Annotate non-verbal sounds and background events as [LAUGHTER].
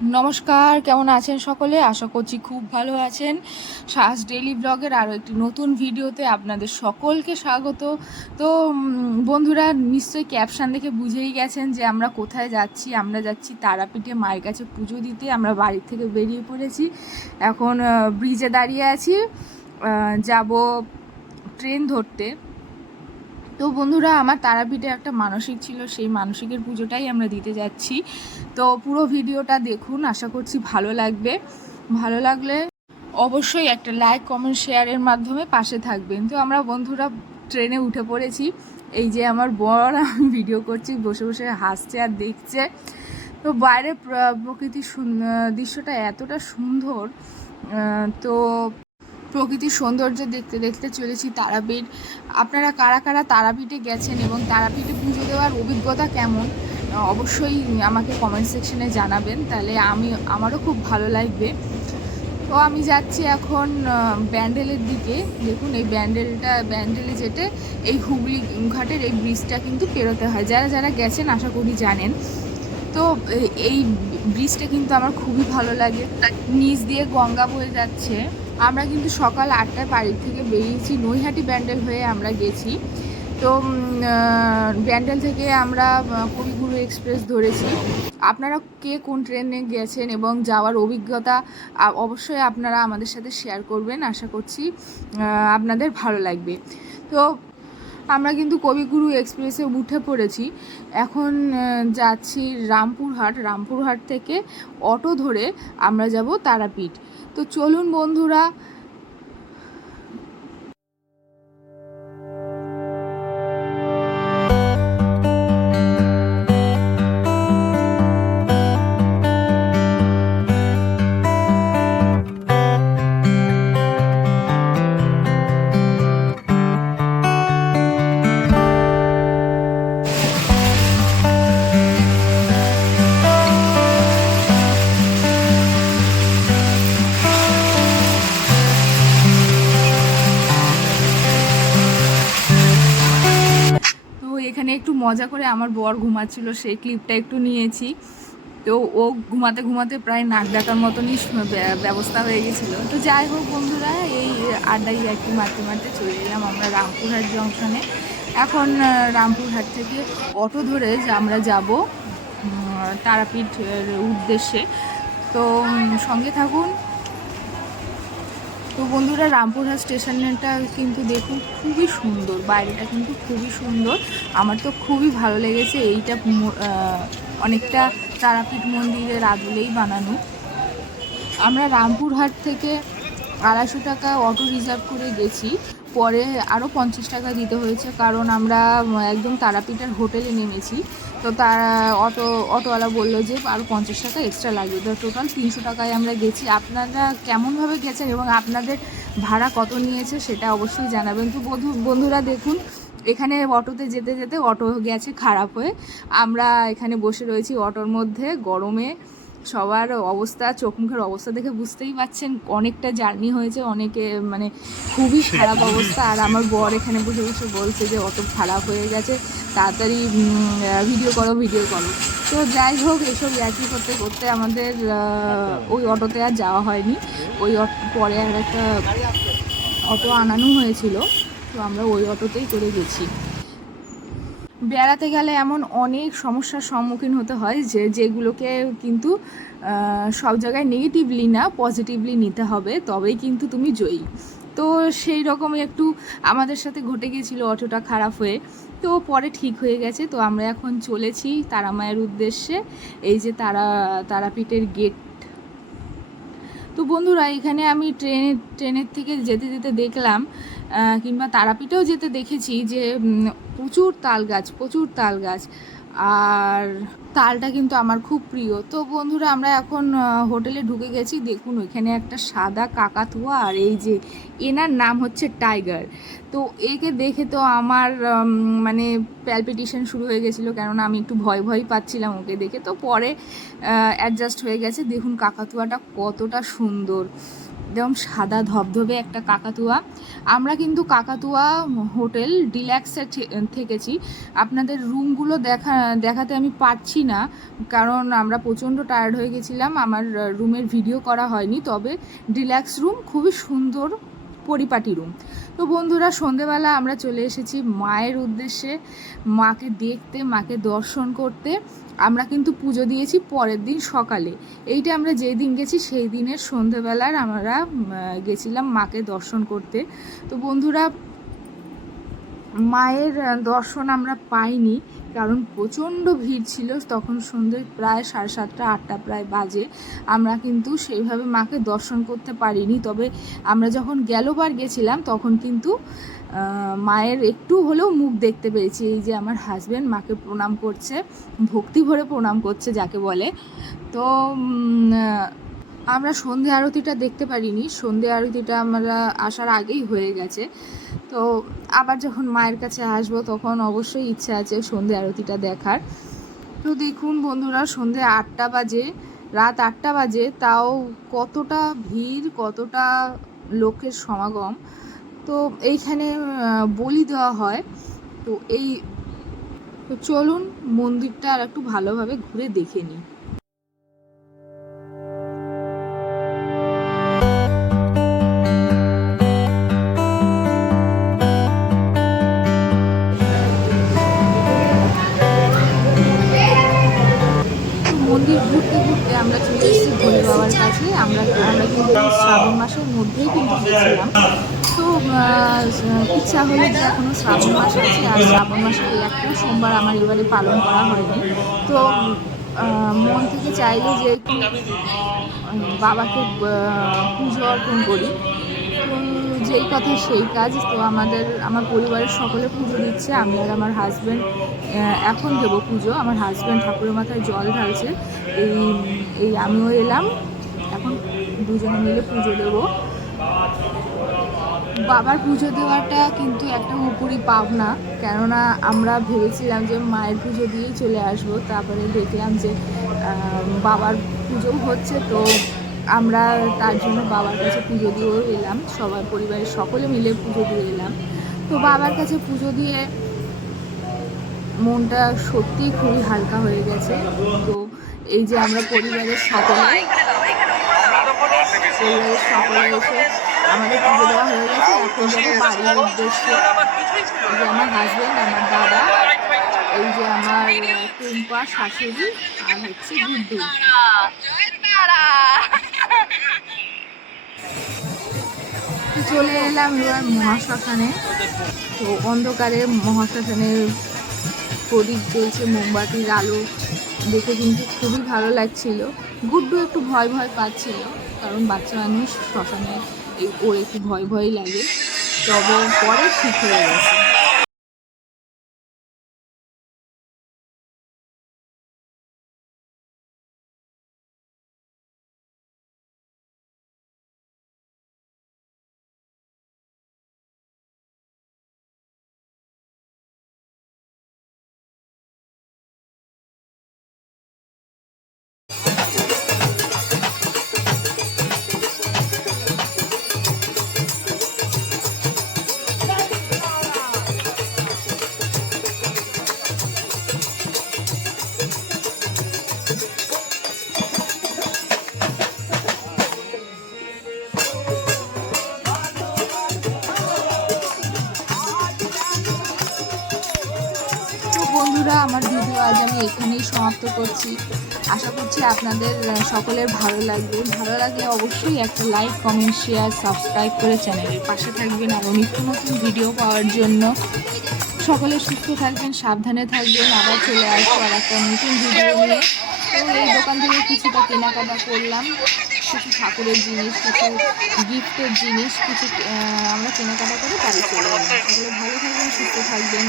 নমস্কার, কেমন আছেন সকলে? আশা করছি খুব ভালো আছেন। শ্বাস ডেলি ব্লগের আরও একটি নতুন ভিডিওতে আপনাদের সকলকে স্বাগত। তো বন্ধুরা, নিশ্চয়ই ক্যাপশন দেখে বুঝেই গেছেন যে আমরা কোথায় যাচ্ছি। আমরা যাচ্ছি তারাপীঠে মায়ের কাছে পুজো দিতে। আমরা বাড়ি থেকে বেরিয়ে পড়েছি। এখন ব্রিজে দাঁড়িয়ে আছি। যাব ট্রেন ধরতে। তো বন্ধুরা, আমার তারাপীঠে একটা মানসিক ছিল, সেই মানসিকের পুজোটাই আমরা দিতে যাচ্ছি। তো পুরো ভিডিওটা দেখুন, আশা করছি ভালো লাগবে। ভালো লাগলে অবশ্যই একটা লাইক কমেন্ট শেয়ারের মাধ্যমে পাশে থাকবেন। তো আমরা বন্ধুরা ট্রেনে উঠে পড়েছি। এই যে আমার বর, আমি ভিডিও করছি, বসে বসে হাসছে আর দেখছে। তো বাইরে প্র- প্রকৃতির দৃশ্যটা এতটা সুন্দর তো প্রকৃতির সৌন্দর্য দেখতে দেখতে চলেছি তারাপীঠ। আপনারা কারা কারা তারাপীঠে গেছেন এবং তারাপীঠে পুজো দেওয়ার অভিজ্ঞতা কেমন? অবশ্যই আমাকে কমেন্ট সেকশনে জানাবেন, তাহলে আমি, আমারও খুব ভালো লাগবে। তো আমি যাচ্ছি এখন ব্যান্ডেলের দিকে। দেখুন, এই ব্যান্ডেলটা, ব্যান্ডেলে যেতে এই হুগলি ঘাটের এই ব্রিজটা কিন্তু পেরোতে হয়। যারা যারা গেছেন, আশা করি জানেন। তো এই ব্রিজটা কিন্তু আমার খুবই ভালো লাগে। নিচ দিয়ে গঙ্গা বয়ে যাচ্ছে। আমরা কিন্তু সকাল আটটায় বাড়ির থেকে বেরিয়েছি নৈহাটি ব্যান্ডেল হয়ে আমরা গেছি। তো ব্যান্ডেল থেকে আমরা কবিগুরু এক্সপ্রেস ধরেছি। আপনারা কে কোন ট্রেনে গেছেন এবং যাওয়ার অভিজ্ঞতা অবশ্যই আপনারা আমাদের সাথে শেয়ার করবেন। আশা করছি আপনাদের ভালো লাগবে। তো আমরা কিন্তু কবিগুরু এক্সপ্রেসে উঠে পড়েছি। এখন যাচ্ছি রামপুরহাট। রামপুরহাট থেকে অটো ধরে আমরা যাব তারাপীঠ। তো চলুন বন্ধুরা একটু মজা করে আমার বর ঘুমাচ্ছিল, সেই ক্লিপটা একটু নিয়েছি। তো ও ঘুমাতে ঘুমাতে প্রায় নাক ডাকার মতনই ব্যবস্থা হয়ে গেছিল। তো যাই হোক বন্ধুরা, এই আড্ডাই কি মারতে মারতে চলে এলাম আমরা রামপুরহাট জংশনে এখন রামপুরহাট থেকে অটো ধরে আমরা যাব তারাপীঠের উদ্দেশ্যে। তো সঙ্গে থাকুন। তো বন্ধুরা, রামপুরহাট স্টেশনটা কিন্তু দেখুন খুবই সুন্দর, বাইরেটা কিন্তু খুবই সুন্দর। আমার তো খুবই ভালো লেগেছে এইটা অনেকটা তারাপীঠ মন্দিরের আদলেই বানানো। আমরা রামপুরহাট থেকে আড়াইশো টাকা অটো রিজার্ভ করে গেছি। পরে আরও পঞ্চাশ টাকা দিতে হয়েছে, কারণ আমরা একদম তারাপীঠের হোটেলে নেমেছি। তো তারা অটো, অটোওয়ালা বলল যে আরও পঞ্চাশ টাকা এক্সট্রা লাগবে। তো টোটাল তিনশো টাকায় আমরা গেছি। আপনারা কেমনভাবে গেছেন এবং আপনাদের ভাড়া কত নিয়েছে সেটা অবশ্যই জানাবেন। তো বন্ধু, বন্ধুরা দেখুন, এখানে অটোতে যেতে যেতে অটো গেছে খারাপ হয়ে। আমরা এখানে বসে রয়েছি অটোর মধ্যে, গরমে। সবার অবস্থা চোখ মুখের অবস্থা দেখে বুঝতেই পাচ্ছেন অনেকটা জার্নি হয়েছে অনেকে মানে খুবই [LAUGHS] খারাপ অবস্থা। আর আমার বর এখানে বসে বসে বলছে যে অত খারাপ হয়ে গেছে তাড়াতাড়ি ভিডিও করো ভিডিও করো। তো যাই হোক এসব একই করতে করতে আমাদের ওই অটোতে আর যাওয়া হয়নি। ওই অটো পরে আর একটা অটো আনানো হয়েছিল। তো আমরা ওই অটোতেই করে গেছি। বেড়াতে গেলে এমন অনেক সমস্যার সম্মুখীন হতে হয় যে, যেগুলোকে কিন্তু সব জায়গায় নেগেটিভলি না পজিটিভলি নিতে হবে, তবেই কিন্তু তুমি জয়ী। তো সেই রকমই একটু আমাদের সাথে ঘটে গিয়েছিল অটোটা খারাপ হয়ে। তো পরে ঠিক হয়ে গেছে। তো আমরা এখন চলেছি তারামায়ের উদ্দেশ্যে, এই যে তারা, তারাপীঠের গেট তো বন্ধুরা, এখানে আমি ট্রেনে, ট্রেনের থেকে যেতে যেতে দেখলাম কিংবা তারাপীঠেও যেতে দেখেছি যে প্রচুর তাল গাছ প্রচুর তাল গাছ আর তালটা কিন্তু আমার খুব প্রিয়। তো বন্ধুরা, আমরা এখন হোটেলে ঢুকে গেছি। দেখুন, ওইখানে একটা সাদা কাকাতুয়া আর এই যে এনার নাম হচ্ছে টাইগার। তো একে দেখে তো আমার মানে প্যালপিটেশন শুরু হয়ে গেছিল, কেননা আমি একটু ভয় ভয় পাচ্ছিলাম ওকে দেখে। তো পরে অ্যাডজাস্ট হয়ে গেছে। দেখুন, কাকাতুয়াটা কতটা সুন্দর। একদম সাদা ধবধবে একটা কাকাতুয়া। আমরা কিন্তু কাকাতুয়া হোটেল ডিল্যাক্সে থেকেছি। আপনাদের রুমগুলো দেখা, দেখাতে আমি পারছি না, কারণ আমরা প্রচণ্ড টায়ার্ড হয়ে গেছিলাম। আমার রুমের ভিডিও করা হয়নি, তবে ডিল্যাক্স রুম খুবই সুন্দর। পরিপাটি রুম তো বন্ধুরা, সন্ধেবেলা আমরা চলে এসেছি মায়ের উদ্দেশ্যে। মাকে দেখতে, মাকে দর্শন করতে। আমরা কিন্তু পুজো দিয়েছি পরের দিন সকালে। এইটা আমরা যেই দিন গেছি, সেই দিনের সন্ধেবেলার আমরা গেছিলাম মাকে দর্শন করতে। তো বন্ধুরা, মায়ের দর্শন আমরা পাইনি। কারণ প্রচণ্ড ভিড় ছিল, তখন সন্ধে প্রায় সাড়ে সাতটা, আটটা প্রায় বাজে। আমরা কিন্তু সেইভাবে মাকে দর্শন করতে পারিনি। তবে আমরা যখন গেলোবার গেছিলাম, তখন কিন্তু মায়ের একটু হলেও মুখ দেখতে পেয়েছি। এই যে আমার হাজব্যান্ড মাকে প্রণাম করছে, ভক্তি ভরে প্রণাম করছে, যাকে বলে। তো আমরা সন্ধে আরতিটা দেখতে পারিনি। সন্ধে আরতিটা আমরা আসার আগেই হয়ে গেছে। তো আবার যখন মায়ের কাছে আসব, তখন অবশ্যই ইচ্ছা আছে সন্ধে আরতিটা দেখার। তো দেখুন বন্ধুরা, সন্ধে আটটা বাজে, রাত আটটা বাজে, তাও কতটা ভিড়, কতটা লোকের সমাগম। তো এইখানে বলি দেওয়া হয়। তো এই, তো চলুন মন্দিরটা আর একটু ভালোভাবে ঘুরে দেখে নিই। মন্দির ঘুরতে ঘুরতে আমরা চলে এসেছি ভোলে বাবার কাছে। আমরা আমরা কিন্তু শ্রাবণ মাসের মধ্যেই কিন্তু গেছিলাম তো ইচ্ছা হলো যে এখনও শ্রাবণ মাস আছে, আর শ্রাবণ মাসে একটা সোমবার আমার এবারে পালন করা হয়নি। তো মন থেকে চাইলো যে বাবাকে পুজো অর্পণ করি। তো যেই কথা সেই কাজ, তো আমাদের, আমার পরিবারের সকলে পুজো দিচ্ছে, আমি আর আমার হাজব্যান্ড এখন দেবো পুজো। আমার হাজব্যান্ড ঠাকুরের মাথায় জল ঢালছে, এই এই আমিও এলাম, এখন দুজনে মিলে পুজো দেবো। বাবার পুজো দেওয়াটা কিন্তু একটা উপরি পাবনা কেননা আমরা ভেবেছিলাম যে মায়ের পুজো দিয়েই চলে আসব, তারপরে দেখলাম যে বাবার পুজো হচ্ছে, তো আমরা তার জন্য বাবার কাছে পুজো দিয়েও এলাম সবাই পরিবারের সকলে মিলে পুজো দিয়ে এলাম। তো বাবার কাছে পুজো দিয়ে মনটা সত্যিই খুবই হালকা হয়ে গেছে। তো এই যে আমরা পরিবারের সকলে পরিবারের সকলে এসে আমাদের পুজো দেওয়া হয়ে গেছে। এখন যাব বাড়ির উদ্দেশ্যে যে আমার হাজব্যান্ড আমার দাদা, এই যে আমার টুম্পা শাশুড়ি আর হচ্ছে গুড্ডু চলে এলাম এবার মহাশ্মশানে। তো অন্ধকারে মহাশ্মশানে প্রদীপ জ্বলছে, মোমবাতির আলো দেখে কিন্তু খুবই ভালো লাগছিল। গুড্ডু একটু ভয় ভয় পাচ্ছিল, কারণ বাচ্চা মানুষ শ্মশানে ওর একটু ভয় ভয় লাগে। তবে পরে ঠিক হয়ে গেছে। বন্ধুরা, আমার ভিডিও আজ আমি এখানেই সমাপ্ত করছি। আশা করছি আপনাদের সকলের ভালো লাগবে। ভালো লাগলে অবশ্যই একটা লাইক, কমেন্ট, শেয়ার, সাবস্ক্রাইব করে চ্যানেলের পাশে থাকবেন আরও নিত্য নতুন ভিডিও পাওয়ার জন্য। সকলে সুস্থ থাকবেন, সাবধানে থাকবেন। আবার চলে আসব আর একটা নতুন ভিডিও নিয়ে। তো এই দোকান থেকে কিছুটা কেনাকাটা করলাম। কিছু ঠাকুরের জিনিস, কিছু গিফটের জিনিস, কিছু আমরা কেনাকাটা করে বাড়ি চলে এলাম। সকলে ভালো থাকবেন, সুস্থ থাকবেন।